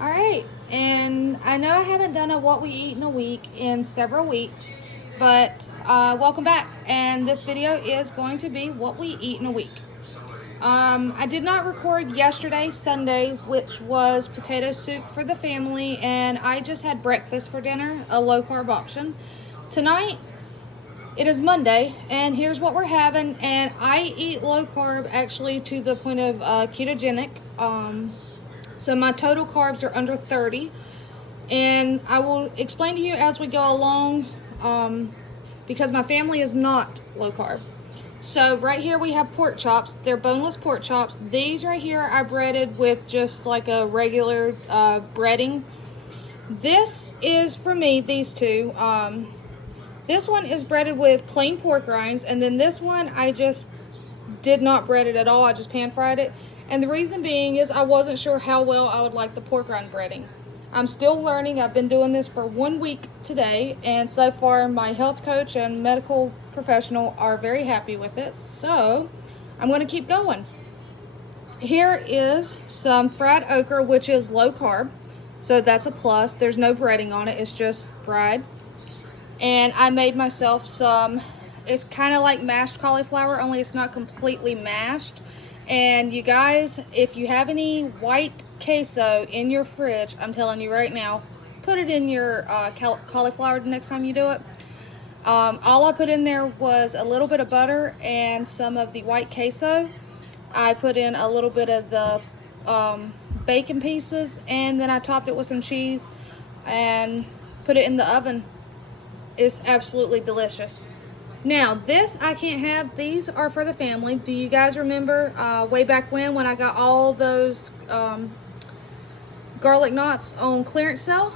All right, and I know I haven't done a what we eat in a week in several weeks, but welcome back. And this video is going to be what we eat in a week. I did not record yesterday, Sunday, which was potato soup for the family, and I just had breakfast for dinner, a low carb option. Tonight, it is Monday, and here's what we're having. And I eat low carb actually to the point of ketogenic. So my total carbs are under 30, and I will explain to you as we go along because my family is not low carb. So right here we have pork chops. They're boneless pork chops. These right here I breaded with just like a regular breading. This is for me, these two. This one is breaded with plain pork rinds, and then this one I just did not bread it at all. I just pan fried it. And the reason being is I wasn't sure how well I would like the pork rind breading. I'm still learning. I've been doing this for 1 week today, and so far my health coach and medical professional are very happy with it. So I'm going to keep going. Here is some fried okra, which is low carb. So that's a plus. There's no breading on it. It's just fried. And I made myself some, it's kind of like mashed cauliflower, only it's not completely mashed. And you guys, if you have any white queso in your fridge, I'm telling you right now, put it in your cauliflower the next time you do it. All I put in there was a little bit of butter and some of the white queso. I put in a little bit of the bacon pieces, and then I topped it with some cheese and put it in the oven. It's absolutely delicious. Now, this I can't have. These are for the family. Do you guys remember way back when I got all those garlic knots on clearance sale?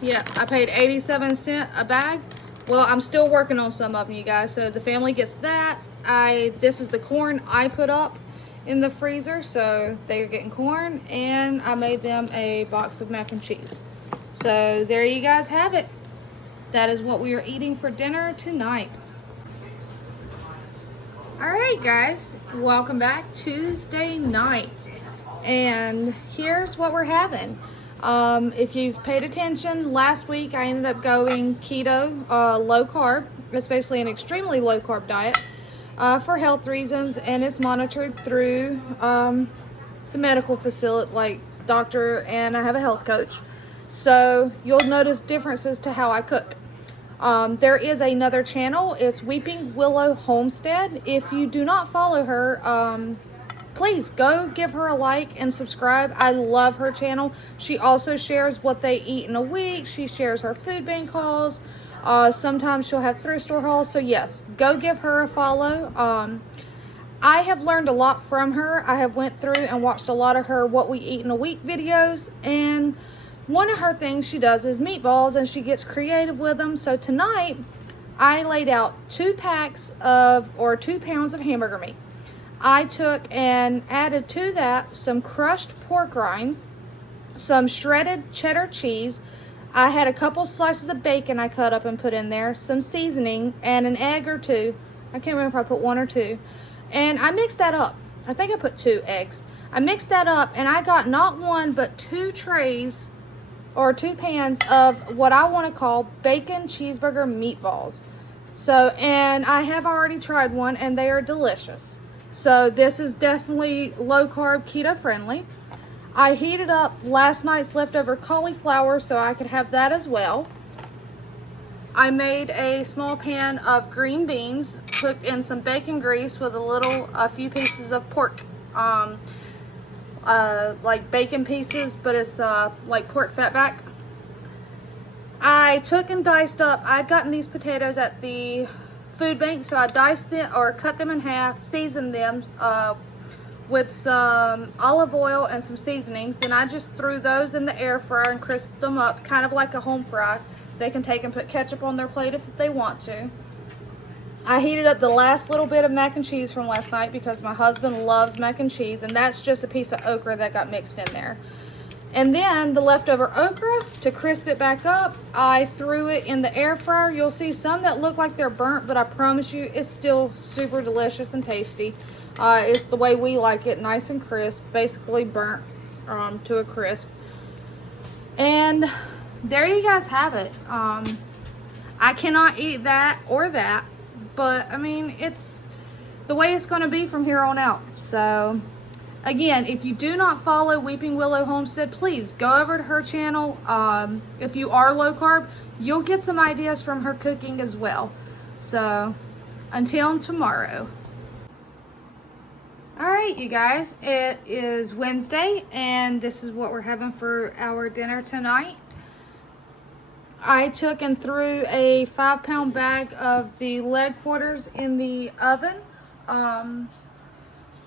Yeah, I paid 87 cents a bag. Well, I'm still working on some of them, you guys. So the family gets that. This is the corn I put up in the freezer. So they're getting corn, and I made them a box of mac and cheese. So there you guys have it. That is what we are eating for dinner tonight. All right, guys, welcome back. Tuesday night, and here's what we're having. If you've paid attention, last week I ended up going keto, low carb. It's basically an extremely low carb diet for health reasons, and it's monitored through the medical facility, like doctor, and I have a health coach. So you'll notice differences to how I cook. There is another channel. It's Weeping Willow Homestead. If you do not follow her, please go give her a like and subscribe. I love her channel. She also shares what they eat in a week. She shares her food bank hauls. Sometimes she'll have thrift store hauls. So yes, go give her a follow. I have learned a lot from her. I have went through and watched a lot of her what we eat in a week videos, and one of her things she does is meatballs, and she gets creative with them. So tonight, I laid out 2 pounds of hamburger meat. I took and added to that some crushed pork rinds, some shredded cheddar cheese. I had a couple slices of bacon I cut up and put in there, some seasoning, and an egg or 2. I can't remember if I put 1 or 2. And I mixed that up. I think I put 2 eggs. I mixed that up, and I got not 1 but 2 trays or 2 pans of what I want to call bacon cheeseburger meatballs. So, and I have already tried one, and they are delicious. So this is definitely low carb, keto friendly. I heated up last night's leftover cauliflower so I could have that as well. I made a small pan of green beans, cooked in some bacon grease with a few pieces of pork, like bacon pieces, but it's like pork fat back. I took and diced up, I'd gotten these potatoes at the food bank, so I diced them or cut them in half, seasoned them with some olive oil and some seasonings. Then I just threw those in the air fryer and crisped them up, kind of like a home fry. They can take and put ketchup on their plate if they want to. I heated up the last little bit of mac and cheese from last night because my husband loves mac and cheese, and that's just a piece of okra that got mixed in there. And then the leftover okra, to crisp it back up, I threw it in the air fryer. You'll see some that look like they're burnt, but I promise you it's still super delicious and tasty. It's the way we like it, nice and crisp, basically burnt. to a crisp. And there you guys have it. I cannot eat that or that, but I mean, it's the way it's going to be from here on out. So again, if you do not follow Weeping Willow Homestead, please go over to her channel. If you are low carb, you'll get some ideas from her cooking as well. So until tomorrow. All right, you guys, it is Wednesday and this is what we're having for our dinner tonight. I took and threw a 5-pound bag of the leg quarters in the oven.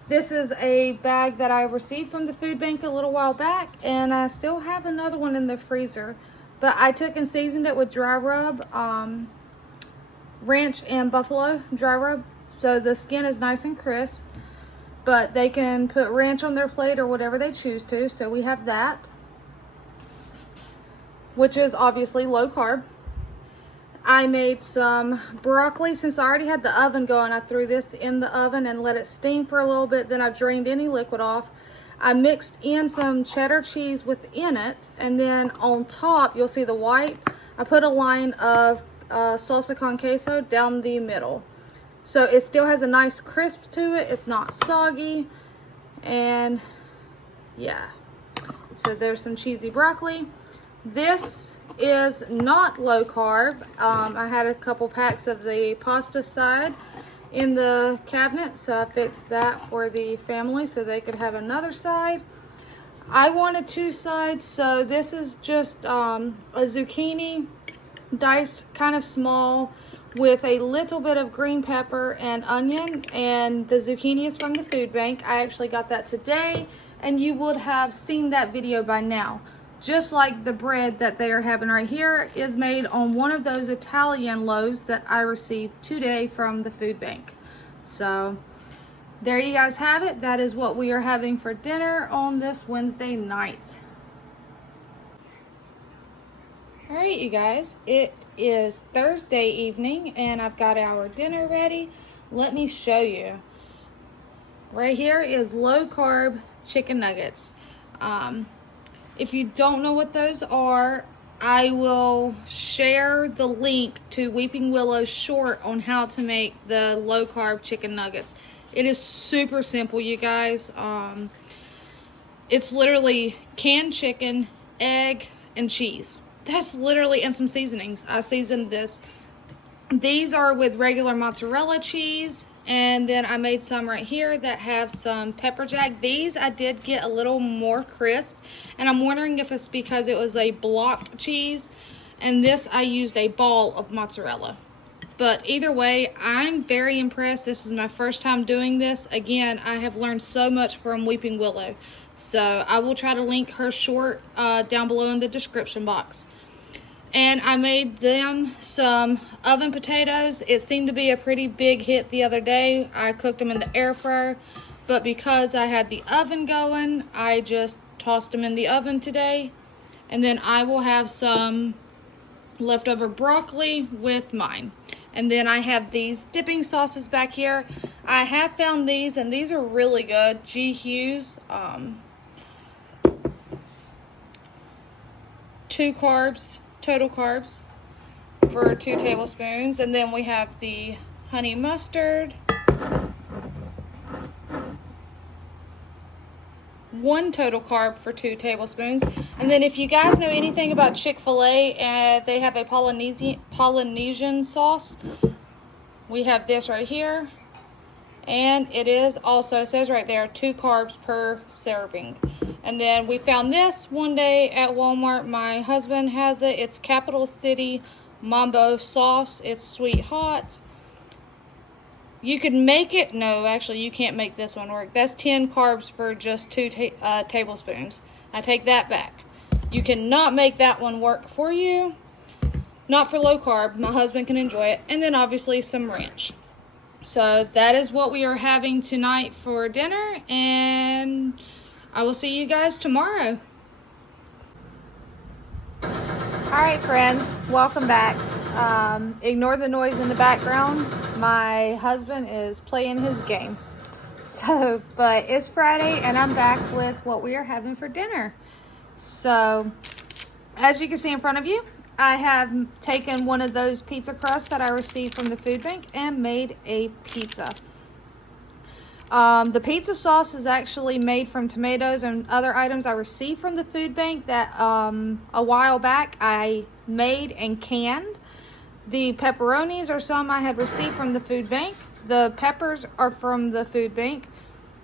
This is a bag that I received from the food bank a little while back, and I still have another one in the freezer. But I took and seasoned it with dry rub, ranch and buffalo dry rub, so the skin is nice and crisp. But they can put ranch on their plate or whatever they choose to, so we have that, which is obviously low carb. I made some broccoli. Since I already had the oven going, I threw this in the oven and let it steam for a little bit. Then I drained any liquid off. I mixed in some cheddar cheese within it, and then on top, you'll see the white, I put a line of salsa con queso down the middle. So it still has a nice crisp to it. It's not soggy. And yeah, so there's some cheesy broccoli. This is not low carb. I had a couple packs of the pasta side in the cabinet, so I fixed that for the family so they could have another side. I wanted 2 sides, so this is just a zucchini diced kind of small with a little bit of green pepper and onion, and the zucchini is from the food bank. I actually got that today, and you would have seen that video by now. Just like the bread that they are having right here is made on one of those Italian loaves that I received today from the food bank. So there you guys have it. That is what we are having for dinner on this Wednesday night. All right, you guys, it is Thursday evening and I've got our dinner ready. Let me show you. Right here is low carb chicken nuggets. If you don't know what those are, I will share the link to Weeping Willow's short on how to make the low carb chicken nuggets. It is super simple, you guys. It's literally canned chicken, egg, and cheese. That's literally, and some seasonings. I seasoned this. These are with regular mozzarella cheese, and then I made some right here that have some pepper jack. These I did get a little more crisp, and I'm wondering if it's because it was a block cheese, and this I used a ball of mozzarella. But either way, I'm very impressed. This is my first time doing this. Again, I have learned so much from Weeping Willow. So I will try to link her short down below in the description box. And I made them some oven potatoes. It seemed to be a pretty big hit the other day. I cooked them in the air fryer, but because I had the oven going, I just tossed them in the oven today. And then I will have some leftover broccoli with mine. And then I have these dipping sauces back here. I have found these, and these are really good. G. Hughes. 2 carbs. Total carbs for 2 tablespoons, and then we have the honey mustard, 1 total carb for 2 tablespoons. And then if you guys know anything about Chick-fil-A, they have a Polynesian sauce. We have this right here, and it is also, it says right there, 2 carbs per serving. And then we found this one day at Walmart. My husband has it. It's Capital City Mambo sauce. It's sweet hot. You could make it. No, actually, you can't make this one work. That's 10 carbs for just 2 tablespoons. I take that back. You cannot make that one work for you. Not for low carb. My husband can enjoy it. And then obviously some ranch. So that is what we are having tonight for dinner. And I will see you guys tomorrow. Alright friends, welcome back. Ignore the noise in the background. My husband is playing his game. So, but it's Friday and I'm back with what we are having for dinner. So, as you can see in front of you, I have taken one of those pizza crusts that I received from the food bank and made a pizza. The pizza sauce is actually made from tomatoes and other items I received from the food bank that a while back I made and canned. The pepperonis are some I had received from the food bank. The peppers are from the food bank.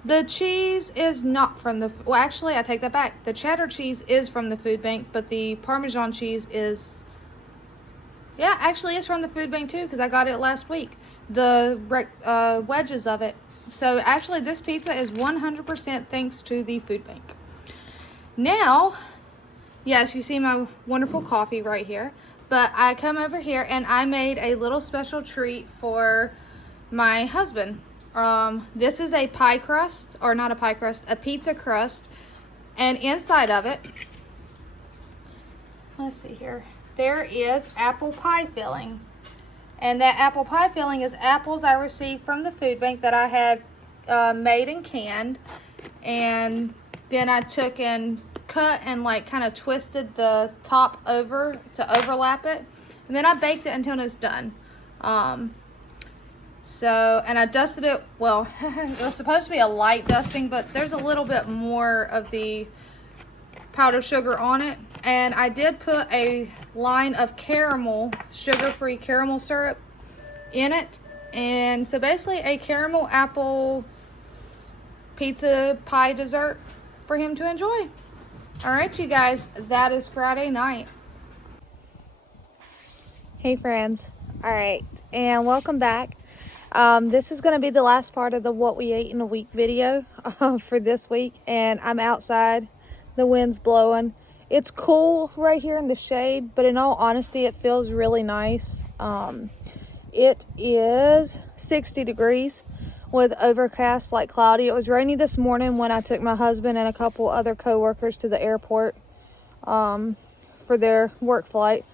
The cheese is not from the, well, actually, I take that back. The cheddar cheese is from the food bank, but the Parmesan cheese is, yeah, actually it's from the food bank too, because I got it last week. The wedges of it. So actually this pizza is 100% thanks to the food bank. Now, yes, you see my wonderful coffee right here. But I come over here and I made a little special treat for my husband. This is a pie crust, or not a pie crust, a pizza crust. And inside of it, let's see here, there is apple pie filling. And that apple pie filling is apples I received from the food bank that I had made and canned. And then I took and cut and like kind of twisted the top over to overlap it, and then I baked it until it's done. So, and I dusted it, well, it was supposed to be a light dusting, but there's a little bit more of the powdered sugar on it. And I did put a line of caramel, sugar-free caramel syrup in it. And so basically a caramel apple pizza pie dessert for him to enjoy. All right, you guys, that is Friday night. Hey friends. All right, and welcome back. This is going to be the last part of the what we ate in a week video for this week, and I'm outside. The wind's blowing. It's cool right here in the shade, but in all honesty, it feels really nice. It is 60 degrees. With overcast, like cloudy. It was rainy this morning when I took my husband and a couple other co-workers to the airport for their work flight.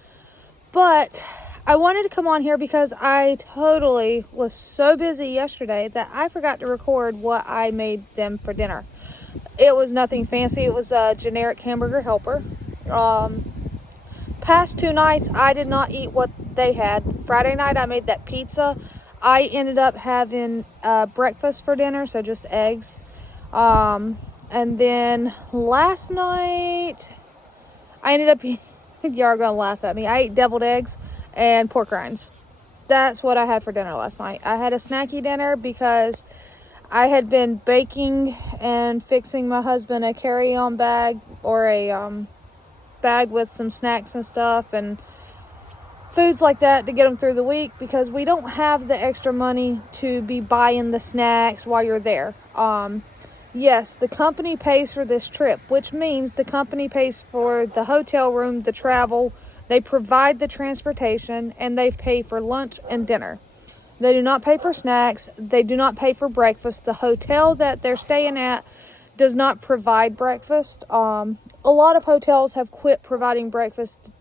But I wanted to come on here because I totally was so busy yesterday that I forgot to record what I made them for dinner. It was nothing fancy. It was a generic hamburger helper. Past 2 nights, I did not eat what they had. Friday night, I made that pizza. I ended up having breakfast for dinner, so just eggs. And then last night, I ended up, y'all are gonna laugh at me. I ate deviled eggs and pork rinds. That's what I had for dinner last night. I had a snacky dinner because I had been baking and fixing my husband a carry-on bag, or a bag with some snacks and stuff and foods like that to get them through the week, because we don't have the extra money to be buying the snacks while you're there. Yes, the company pays for this trip, which means the company pays for the hotel room, the travel, they provide the transportation, and they pay for lunch and dinner. They do not pay for snacks. They do not pay for breakfast. The hotel that they're staying at does not provide breakfast. A lot of hotels have quit providing breakfast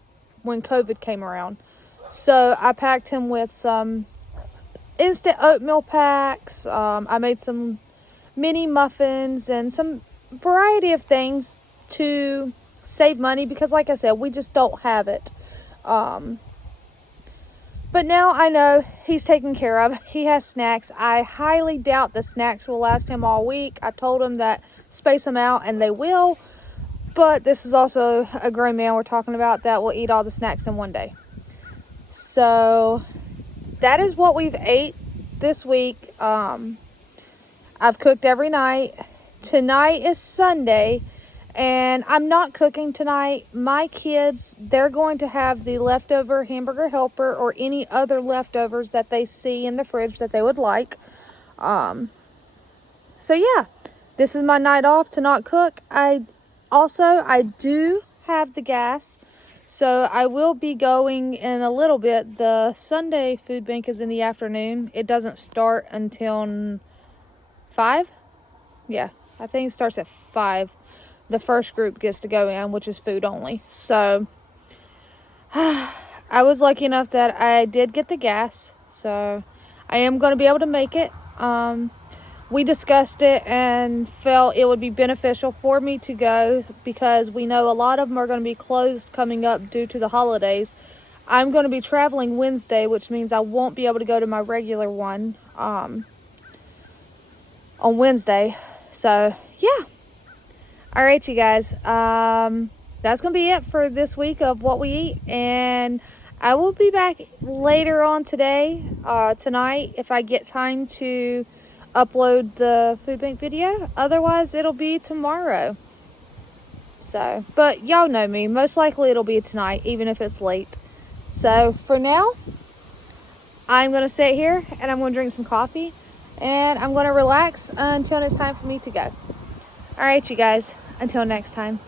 when COVID came around. So I packed him with some instant oatmeal packs. I made some mini muffins and some variety of things to save money, because like I said, we just don't have it. But now I know he's taken care of. He has snacks. I highly doubt the snacks will last him all week. I told him that space them out, and they will. But this is also a grown man we're talking about that will eat all the snacks in one day. So that is what we've ate this week. I've cooked every night. Tonight is Sunday, and I'm not cooking tonight. My kids, they're going to have the leftover hamburger helper or any other leftovers that they see in the fridge that they would like. So yeah, this is my night off to not cook. I do have the gas. So I will be going in a little bit. The Sunday food bank is in the afternoon. It doesn't start until 5. Yeah, I think it starts at 5. The first group gets to go in, which is food only. So I was lucky enough that I did get the gas. So I am going to be able to make it. we discussed it and felt it would be beneficial for me to go because we know a lot of them are going to be closed coming up due to the holidays. I'm going to be traveling Wednesday, which means I won't be able to go to my regular one on Wednesday. So, yeah. All right, you guys. That's going to be it for this week of what we eat. And I will be back later on today, tonight, if I get time to upload the food bank video. Otherwise, it'll be tomorrow. So, but y'all know me. Most likely it'll be tonight, even if it's late. So, for now, I'm going to sit here and I'm going to drink some coffee. And I'm going to relax until it's time for me to go. All right, you guys. Until next time.